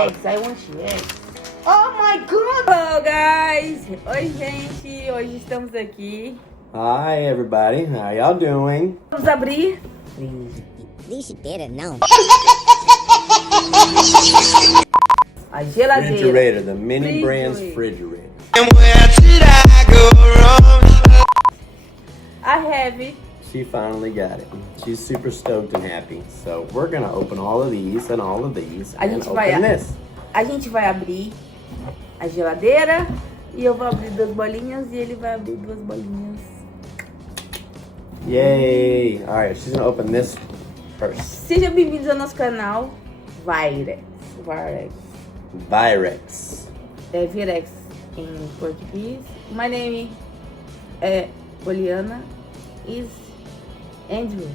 eggs. I want eggs. Oh my god! Hello guys! Oi gente, hoje estamos aqui. Hi everybody, how y'all doing? Vamos abrir. Frigideira não. A geladeira. Refrigerator, the mini brand's refrigerator. I have it. She finally got it. She's super stoked and happy. So we're gonna open all of these and all of these and open this. A gente vai abrir a geladeira e eu vou abrir 2 bolinhas e ele vai abrir 2 bolinhas. Yay! Alright, she's gonna open this first. Sejam bem-vindos ao nosso canal Virex. É Virex em português. My name é Poliana. Is Andrew.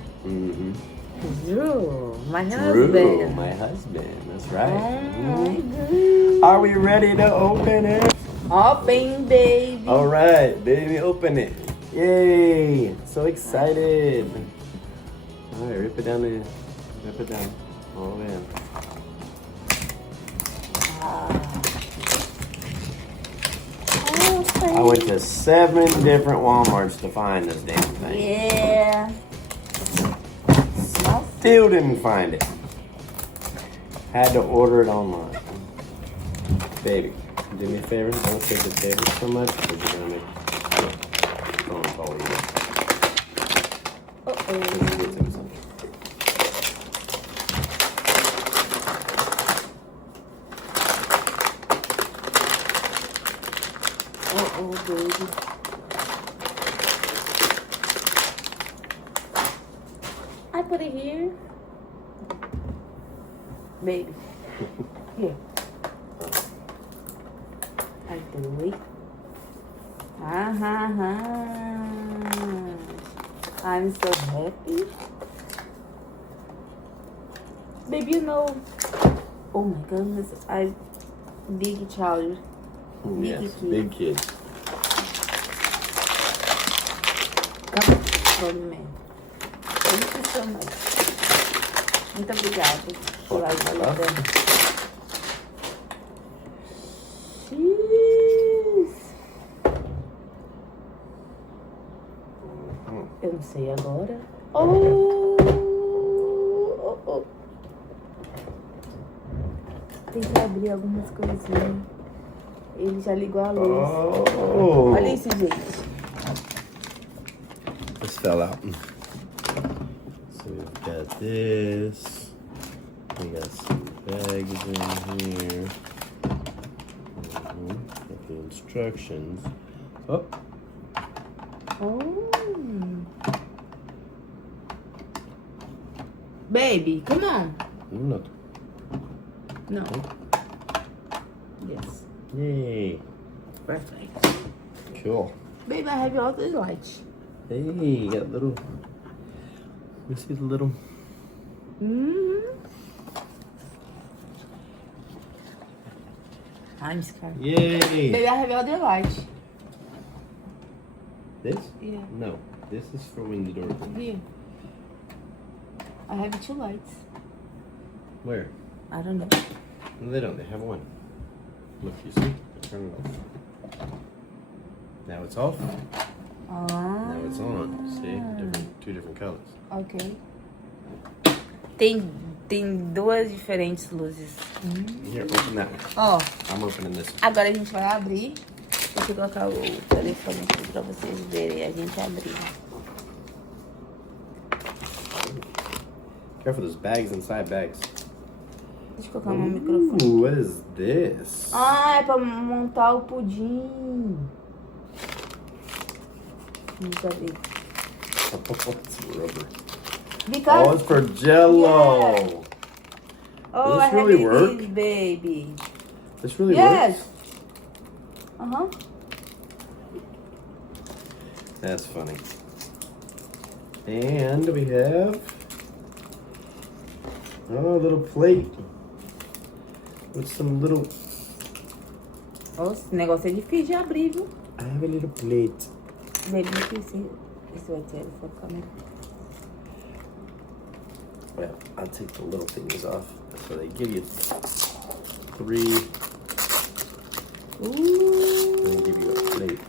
Drew, my husband. My husband, that's right. Oh, my Are we ready to open it? Open, baby. Alright, baby, open it. Yay! So excited. Alright, rip it down there. Rip it down. All in. I went to 7 different Walmarts to find this damn thing. Yeah. Still didn't find it. Had to order it online. Baby, do me a favor. Don't take the table so much because you're gonna make phone call you. Baby. I put it here. Baby. Here. I do it. I'm so happy. Baby, you know. Oh my goodness. I'm big child. Yes, big kid. Come from me. Thank you so much. Muito obrigada por ajudar. Eu não sei agora. Tem que abrir algumas coisinhas. Ele já ligou a luz. Olha isso, gente. This fell out. So we've got this. We got some bags in here. Got the instructions. Oh. Baby, come on. No. No. Yes. Yay. Perfect. Cool. Baby, I have all these lights. Hey, you got little. You see the little. I'm scared. Yay. Baby, I have all the lights. This? Yeah. No. This is for when the door opens. Here. I have 2 lights. Where? I don't know. No, they don't. They have 1. Look, you see? Turn it off. Now it's off. Now it's on. See? 2 different colors. Ok. Tem 2 diferentes luzes. Here, open that one. Ó. I'm opening this one. Agora a gente vai abrir. Deixa eu colocar o telefone aqui pra vocês verem a gente abrir. Careful, there's bags inside bags. Deixa eu colocar no microfone. Ooh, what is this? Ah, é pra montar o pudim. Vamos abrir. It's rubber. Because... Oh, it's for Jello. Yes. Oh, Does this I have really work? This, baby. This really Yes. works? Uh-huh. That's funny. And we have a little plate with some little. Nossa, esse negócio é difícil de abrir, viu? I have a little plate. Baby, esse vai ter essa câmera. Well, I'll take the little things off. So they give you 3. Let me give you a plate.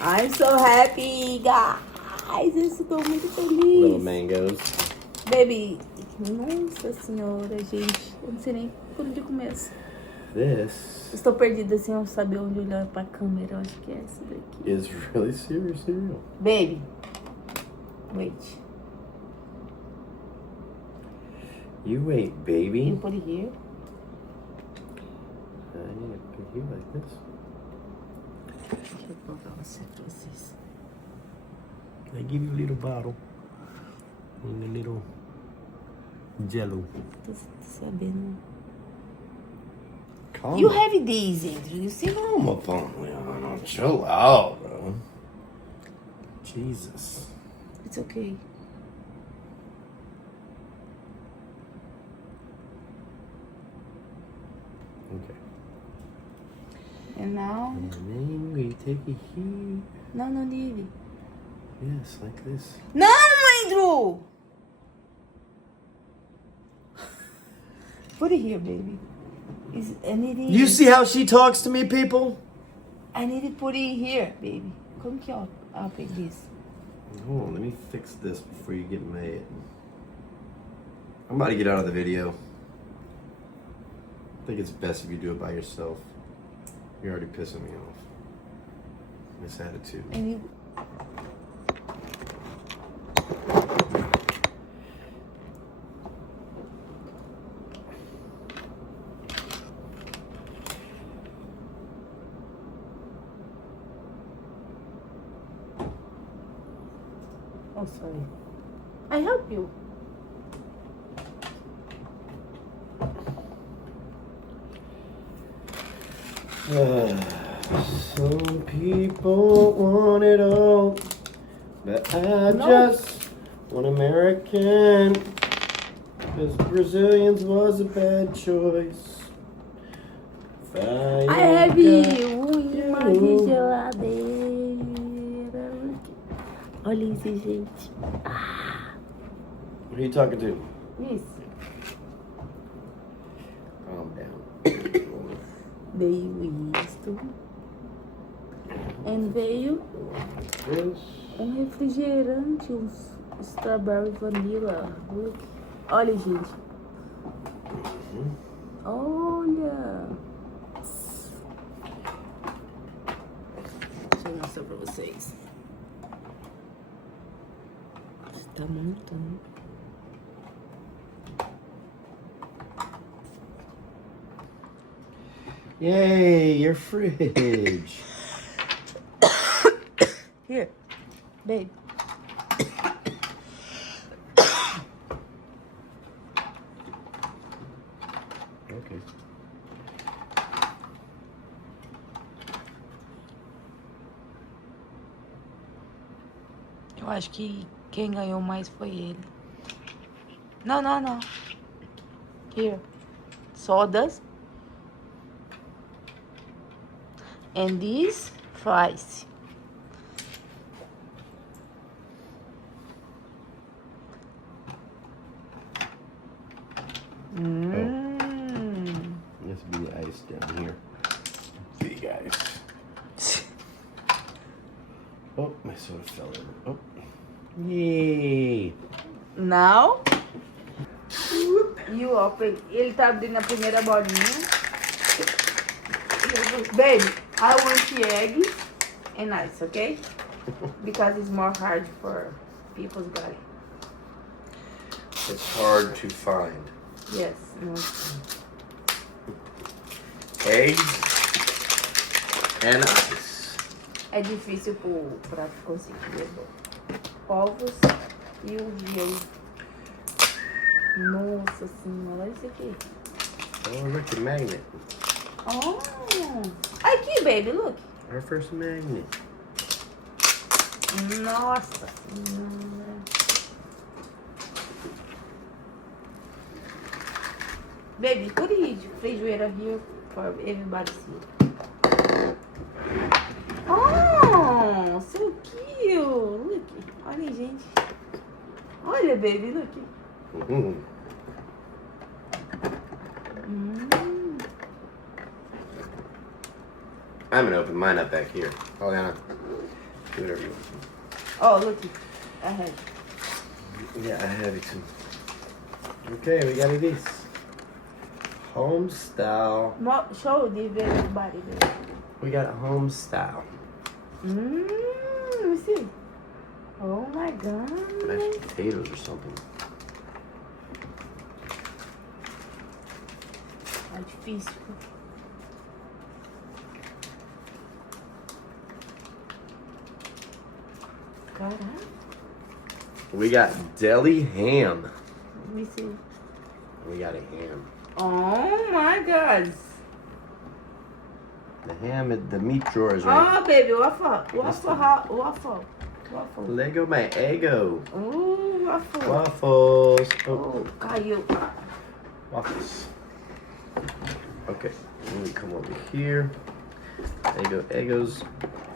I'm so happy, guys. Eu estou muito feliz. Little mangoes. Baby, nossa senhora, gente. Eu não sei nem por onde começa. This Estou perdida sem eu saber onde olhar pra câmera. Eu acho que é essa daqui. is really serious cereal. Baby, wait. You wait, You baby. put it here. I need to put you like this. Deixa eu colocar você pra vocês. They give you a little bottle and a little jello. Tô sabendo. Calm You have these, Andrew. You see? Calm upon me. Chill out, bro. Jesus. It's okay. Okay. And now? And then we take it here. No, no need it. Yes, like this. No, Andrew! Put it here, baby. I need it. You see how she talks to me, people? I need to put it here, baby. Como que eu abro this? Hold on, let me fix this before you get mad. I'm about to get out of the video. I think it's best if you do it by yourself. You're already pissing me off. This attitude. And you... Oh, sorry. I help you. Some people want it all, but I just want American. Because Brazilians was a bad choice. I have you uma de geladeira. Olha isso, gente. Who are you talking to? Isso. Calm down. Veio isto. E veio This. refrigerante, strawberry vanilla. Look. Olha, gente. Olha. Deixa eu mostrar pra vocês. Tá montando. Yay, your fridge. Here, babe. Okay. Eu acho que quem ganhou mais foi ele. Não, não, não. Here. Sodas. And these fries. This would be the ice down here. Big ice. Oh, my soda fell over. Oh. Yay! Now, you open. Ele tá abrindo a primeira bolinha. Baby, I want the egg and ice, okay? Because it's more hard for people's body. It's hard to find. Yes. No. Eggs and ice. É difícil pra conseguir ovos e o gelo. Nossa senhora, olha isso aqui. Oh, look at magnet. Oh, aqui, baby, look. Our first magnet. Nossa senhora. Baby, put it refrigerator here for everybody to see. Oh, so cute. Look. Olha, gente. Olha, baby, look. I'm gonna open mine up back here. Hold on. Do whatever you want. Oh, look. I have. Yeah, I have it too. Okay, we got this. Home style. Show the everybody. We got a home style. Let me see. Oh my god. Mashed potatoes or something. Tá difícil. Caraca. We got deli ham. Let me see. We got a ham. Oh my god. The ham, the meat drawer is right. Oh, baby, waffle. Lego my Eggo. Oh, waffle. Waffles. Oh, caiu. Waffles. Okay, let me come over here. Eggos.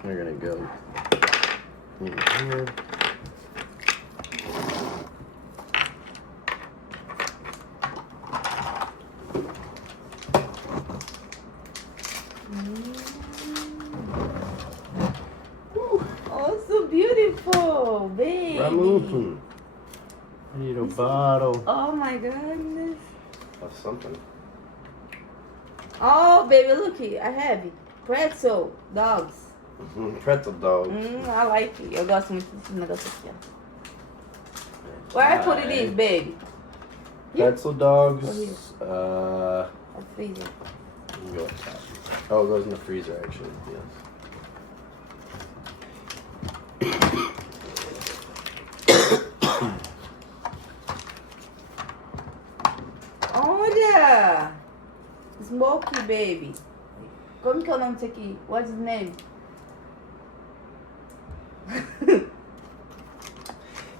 We're gonna go in here. Oh, so beautiful, baby. Ramufu. I need a bottle Oh my goodness. of something. Oh, baby, look here. I have it. Pretzel dogs. Pretzel dogs. I like it. Eu gosto muito desse negócio aqui, ó. Where I put it in, baby? Pretzel dogs. A freezer. You can go up top. Oh, it goes in the freezer actually. Yes. Olha! Smoky, baby. Como que é o nome disso aqui? What's his name?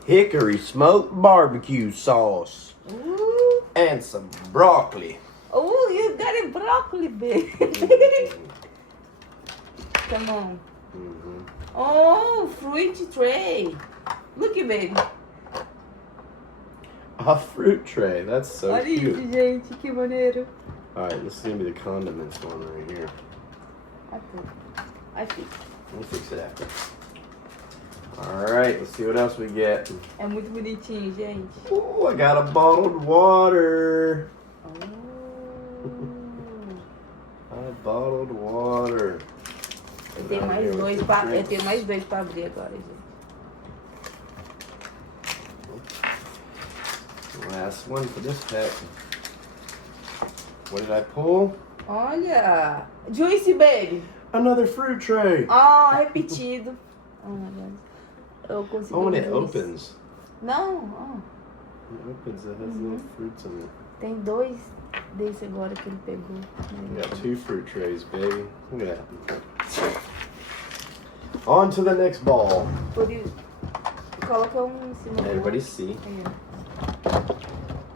Hickory smoked barbecue sauce. Ooh. And some broccoli. Oh, you got a broccoli, baby. Come on. Oh, fruit tray. Look at baby. A fruit tray. That's so Olha cute. isso, gente. Que maneiro. Alright, this is going to be the condiments one right here. I think. We'll fix it after. Alright, let's see what else we get. É muito bonitinho, gente. Oh, I got a bottled water. Oh. A bottled water. Eu tenho mais dois pra abrir agora, gente. Last one for this pack. What did I pull? Olha! Juicy, baby. Another fruit tray. Oh, repetido. Oh, my God. Eu consegui. Oh, and it juice. opens. Não, ó. It opens. It has little fruits in it. Tem dois desse agora que ele pegou. We got 2 fruit trays, baby. Look at that. On to the next ball. Por isso. Coloca em cima do Everybody outro. see? Aí,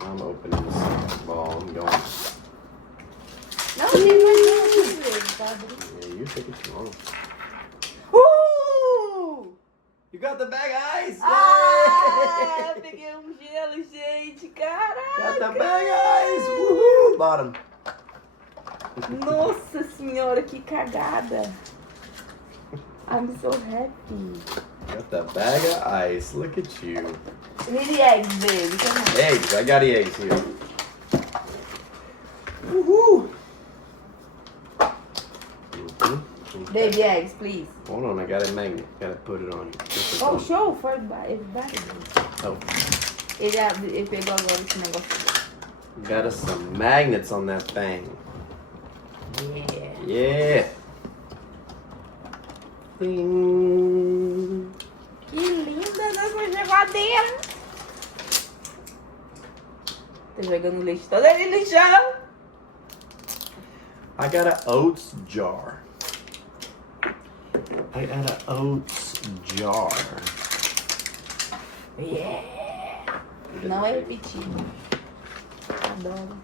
I'm opening this ball. I'm going. Não, tem mais um aqui, tá abrindo. Yeah, you take it too long. Uh! You got the bag of ice! Ah, peguei gelo, gente. Caraca. Got the bag of ice! Woohoo! Bottom. Nossa senhora, que cagada. I'm so happy. Got the bag of ice. Look at you. Need the eggs, baby. Come on. Eggs. I got the eggs here. Woohoo! Baby eggs, please. Hold on, I got a magnet. Gotta put it on. Oh, show for everybody. Oh, Ele pegou agora esse negócio. got us some magnets on that thing. Yeah. Yeah. Ding. Que linda nossa geladeira. Tá jogando leite todo ali no chão. I got an oats jar. I got an oats jar. Yeah. Não é repetido. Adoro.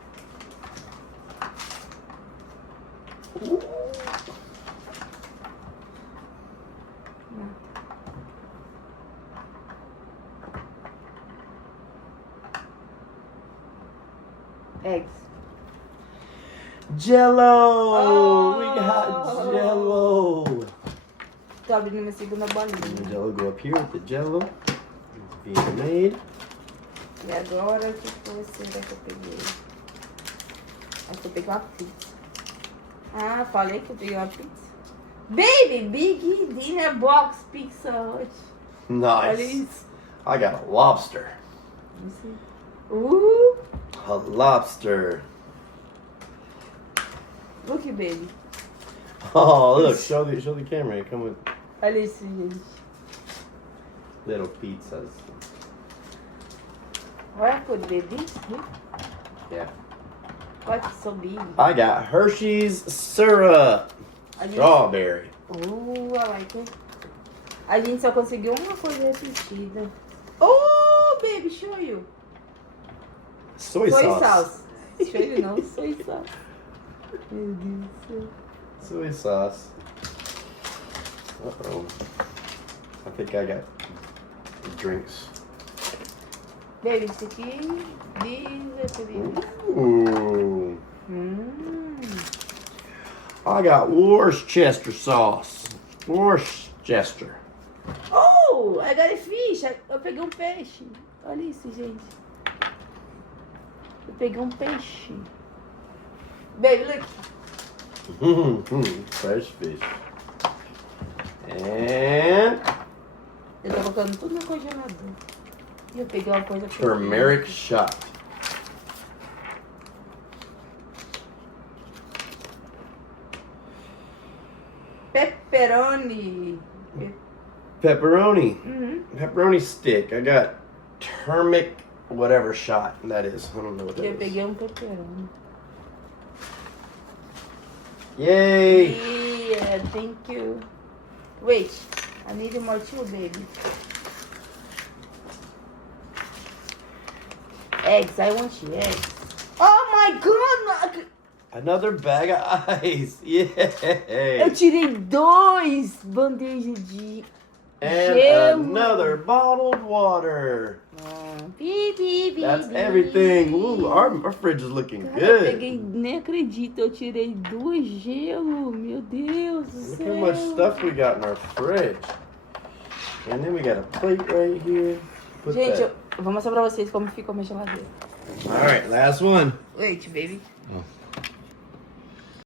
Eggs. Jello! We got Jello! Tô abrindo minha segunda bolinha. The Jello go up here with the Jello. It's being made. E agora, o que será que eu peguei? Acho que eu peguei uma pizza. Ah, falei que eu peguei uma pizza. Baby, Big Dinner Box Pizza Hut. Olha Nice. isso. I got a lobster. A lobster. Look, baby. Oh, look! Show the camera. It come with Olha isso, gente. little pizzas. Olha por baby. Yeah. Olha que so big. I got Hershey's syrup. Strawberry. I like it. A gente só conseguiu uma coisa assistida. Oh, baby, show you. Soy sauce. Show you não, soy sauce. Meu Deus do céu. Soy sauce. Uh-oh. I think I got drinks. Baby, isso aqui diz Ooh. I got Worcester sauce. Worcester. Oh, I got a fish. Eu peguei um peixe. Olha isso, gente. Eu peguei um peixe. Baby, look. Fresh fish. And Eu tô colocando tudo no congelador. E eu peguei uma coisa... turmeric shot. Pepperoni. Pepperoni. Uhum. Pepperoni stick. I got turmeric whatever shot that is. I don't know what that Eu is. peguei um pepperoni. Yay! Yeah, thank you. Wait, I need more too, baby. Eggs, I want eggs. Oh my god! Another bag of ice. Yay! Eu tirei 2 bandejas de And gelo. another bottled water. Bi, bi, bi, That's bi. everything. Ooh, our fridge is looking Cara, eu peguei, good. nem acredito, eu tirei 2 gelo. Meu Deus do Look céu. how much stuff we got in our fridge. And then we got a plate right here. Put Gente, that. eu vou mostrar pra vocês como ficou a minha geladeira. All right, last one. Wait, baby. Oh.